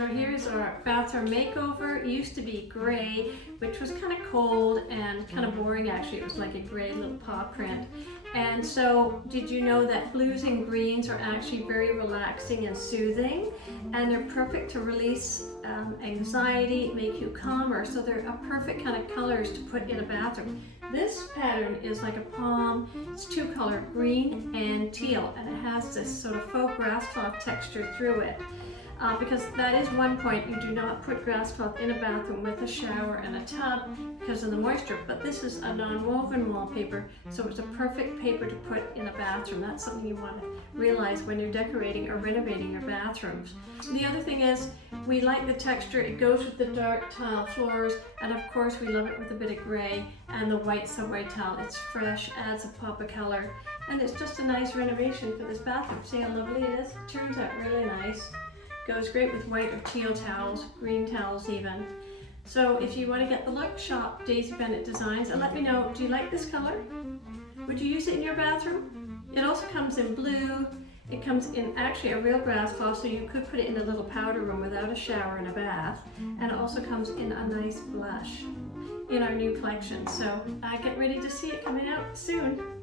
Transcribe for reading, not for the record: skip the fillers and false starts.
So here's our bathroom makeover. It used to be gray, which was kind of cold and kind of boring actually. It was like a gray little paw print. And so did you know that blues and greens are actually very relaxing and soothing, and they're perfect to release anxiety, make you calmer. So they're a perfect kind of colors to put in a bathroom. This pattern is like a palm. It's two color, green and teal, and it has this sort of faux grasscloth texture through it. Because that is one point, you do not put grasscloth in a bathroom with a shower and a tub because of the moisture, but this is a non-woven wallpaper, so it's a perfect paper to put in a bathroom. That's something you want to realize when you're decorating or renovating your bathrooms. The other thing is, we like the texture. It goes with the dark tile floors, and of course we love it with a bit of gray and the white subway tile. It's fresh, adds a pop of color, and it's just a nice renovation for this bathroom. See how lovely it is? It turns out really nice. Goes great with white or teal towels, green towels even. So if you want to get the look, shop Daisy Bennett Designs and let me know, do you like this color? Would you use it in your bathroom? It also comes in blue. It comes in actually a real grass cloth, so you could put it in a little powder room without a shower and a bath. And it also comes in a nice blush in our new collection. So get ready to see it coming out soon.